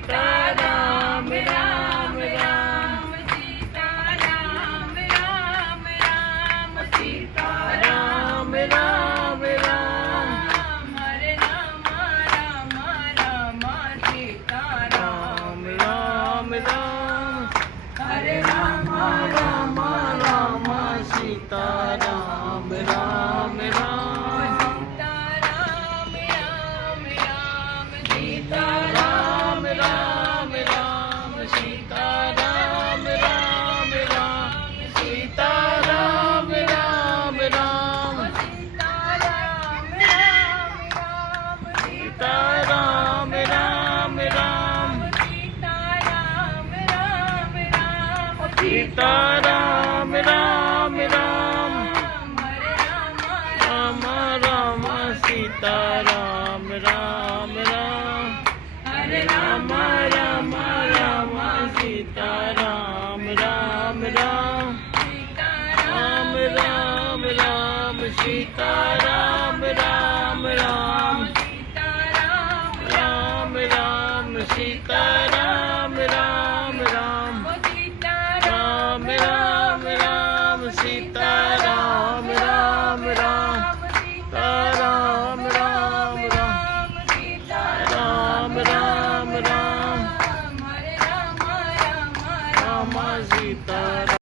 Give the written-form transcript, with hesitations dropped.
Sita Ram Ram Ram Sita Ram Ram Ram Sita Ram Ram Ram Hare Ram Ram Ram Sita Ram Ram Ram Hare Ram Ram Ram Sita Ram Ram Ram Sita Ram Ram Ram Sita Ram Ram Ram Sita Ram Ram Ram Sita Ram Ram Ram Sita Ram Ram Ram Sita Ram Ram Ram Sita Ram Ram Ram Hare Ram Ram Ram Sita Ram Ram Ram Hare Ram Ram Ram Sita Ram Ram Ram Sita Ram Ram Ram Sita Ram Ram Ram Sita Ram Ram Ram Sita Ram Ram Ram Sita Ram Ram Ram Sita Ram